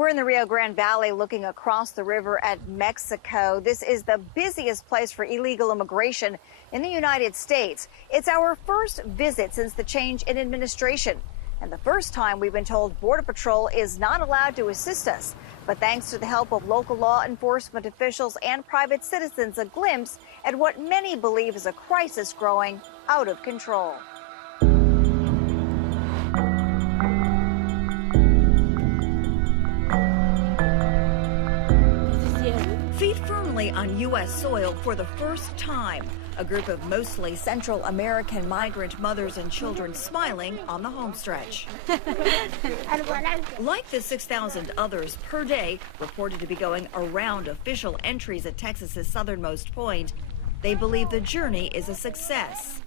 We're in the Rio Grande Valley looking across the river at Mexico. This is the busiest place for illegal immigration in the United States. It's our first visit since the change in administration, and the first time we've been told Border Patrol is not allowed to assist us. But thanks to the help of local law enforcement officials and private citizens, a glimpse at what many believe is a crisis growing out of control. Feet firmly on U.S. soil for the first time. A group of mostly Central American migrant mothers and children smiling on the homestretch. Like the 6,000 others per day reported to be going around official entries at Texas's southernmost point, they believe the journey is a success.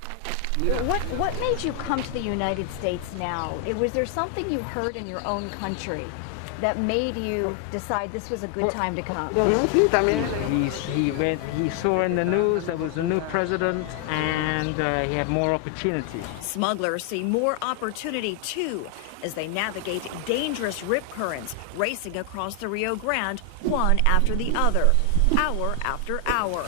What made you come to the United States now? Was there something you heard in your own country that made you decide this was a good time to come? He saw in the news there was a new president and he had more opportunity. Smugglers see more opportunity too as they navigate dangerous rip currents racing across the Rio Grande, one after the other, hour after hour.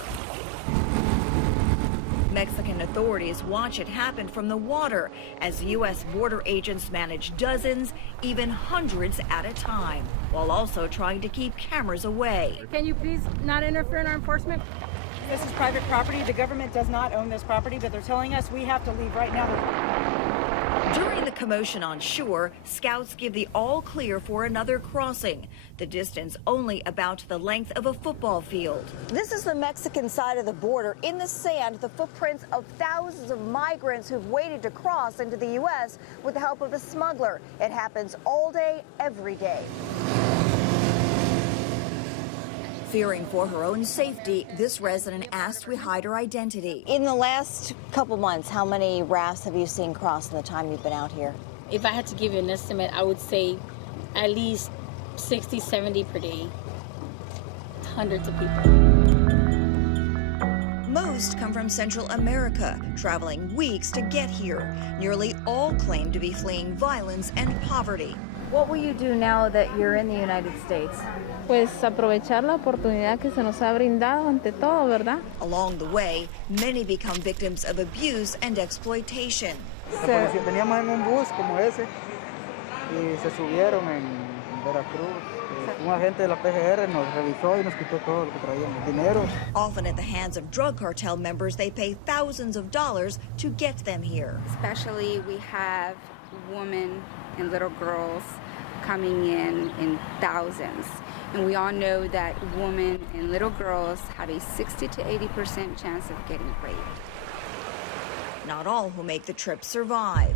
Mexican authorities watch it happen from the water as U.S. border agents manage dozens, even hundreds at a time, while also trying to keep cameras away. Can you please not interfere in our enforcement? This is private property. The government does not own this property, but they're telling us we have to leave right now. During the commotion on shore, scouts give the all clear for another crossing. The distance only about the length of a football field. This is the Mexican side of the border. In the sand, the footprints of thousands of migrants who've waited to cross into the U.S. with the help of a smuggler. It happens all day, every day. Fearing for her own safety, this resident asked we hide her identity. In the last couple months, how many rafts have you seen cross in the time you've been out here? If I had to give you an estimate, I would say at least 60, 70 per day. Hundreds of people. Most come from Central America, traveling weeks to get here. Nearly all claim to be fleeing violence and poverty. What will you do now that you're in the United States? Pues aprovechar la oportunidad que se nos ha brindado ante todo, ¿verdad? Along the way, many become victims of abuse and exploitation. Veníamos en un bus como ese y se subieron en Veracruz. Un agente de la PGR nos revisó y nos quitó todo lo que traíamos, dinero. Often at the hands of drug cartel members, they pay thousands of dollars to get them here. Especially we have women and little girls coming in thousands. And we all know that women and little girls have a 60 to 80% chance of getting raped. Not all who make the trip survive.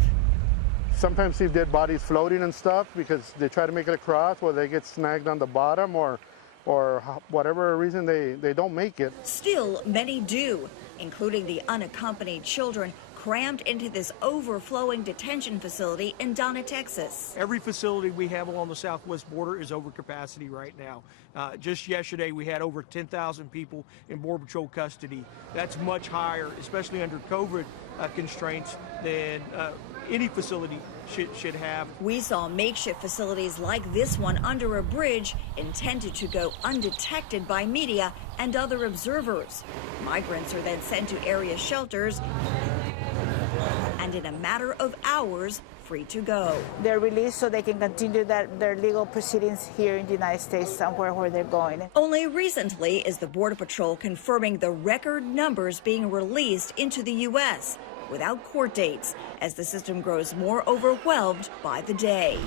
Sometimes see dead bodies floating and stuff because they try to make it across, or they get snagged on the bottom, or whatever reason they don't make it. Still, many do, including the unaccompanied children crammed into this overflowing detention facility in Donna, Texas. Every facility we have along the southwest border is over capacity right now. Just yesterday we had over 10,000 people in Border Patrol custody. That's much higher, especially under COVID constraints, than any facility should have. We saw makeshift facilities like this one under a bridge intended to go undetected by media and other observers. Migrants are then sent to area shelters and in a matter of hours, free to go. They're released so they can continue their legal proceedings here in the United States, somewhere where they're going. Only recently is the Border Patrol confirming the record numbers being released into the U.S. without court dates, as the system grows more overwhelmed by the day.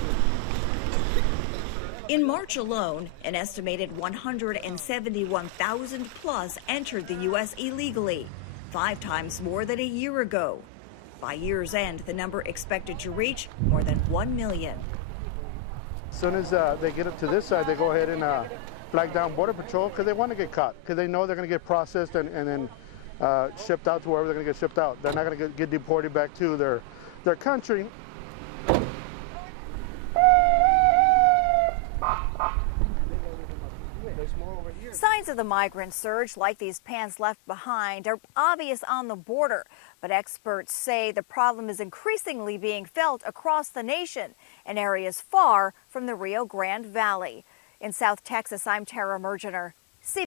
In March alone, an estimated 171,000 plus entered the U.S. illegally, 5 times more than a year ago. By year's end, the number expected to reach more than 1 million. As soon as they get up to this side, they go ahead and flag down Border Patrol because they want to get caught, because they know they're going to get processed and then shipped out to wherever they're going to get shipped out. They're not going to get deported back to their country. There's more over here. Signs of the migrant surge, like these pants left behind, are obvious on the border. But experts say the problem is increasingly being felt across the nation in areas far from the Rio Grande Valley. In South Texas, I'm Tara Mergener,